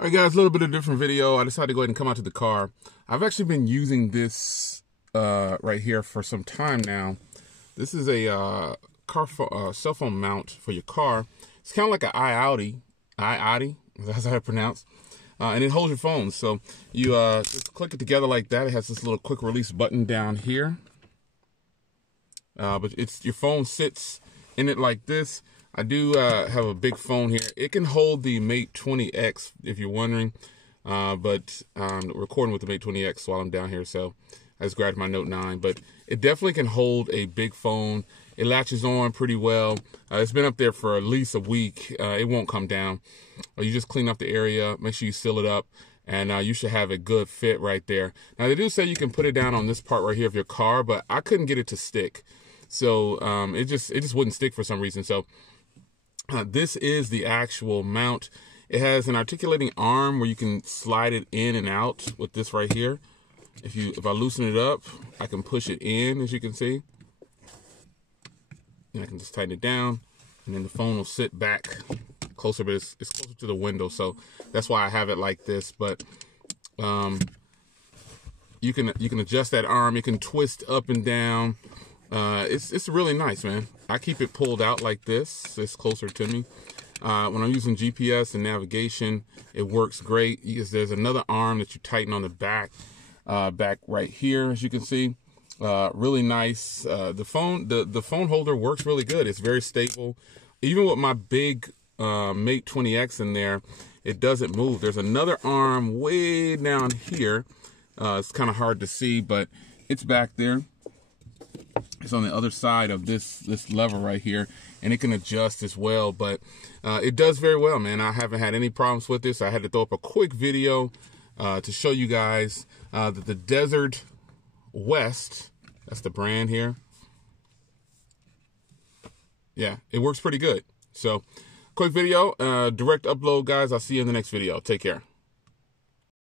All right, guys, a little bit of a different video. I decided to go ahead and come out to the car. I've actually been using this right here for some time now. This is a cell phone mount for your car. It's kind of like an iAudi, that's how it's pronounced. And it holds your phone. So you just click it together like that. It has this little quick release button down here. But your phone sits in it like this. I do have a big phone here. It can hold the Mate 20X if you're wondering, but I'm recording with the Mate 20X while I'm down here, so I just grabbed my Note 9. But it definitely can hold a big phone. It latches on pretty well. It's been up there for at least a week. It won't come down. You just clean up the area, make sure you seal it up, and you should have a good fit right there. Now, they do say you can put it down on this part right here of your car, but I couldn't get it to stick. So it just wouldn't stick for some reason. So this is the actual mount. It has an articulating arm where you can slide it in and out with this right here. If I loosen it up, I can push it in, as you can see. And I can just tighten it down, and then the phone will sit back closer, but it's closer to the window, so that's why I have it like this. But you can adjust that arm. You can twist up and down. It's really nice, man. I keep it pulled out like this. It's closer to me. When I'm using GPS and navigation, it works great. There's another arm that you tighten on the back right here, as you can see. Really nice. The phone holder works really good. It's very stable. Even with my big Mate 20X in there, it doesn't move. There's another arm way down here. It's kind of hard to see, but it's back there. It's on the other side of this lever right here, and it can adjust as well. But it does very well, man. I haven't had any problems with this. I had to throw up a quick video to show you guys that the DesertWest, that's the brand here. Yeah, it works pretty good. So, quick video, direct upload, guys. I'll see you in the next video. Take care.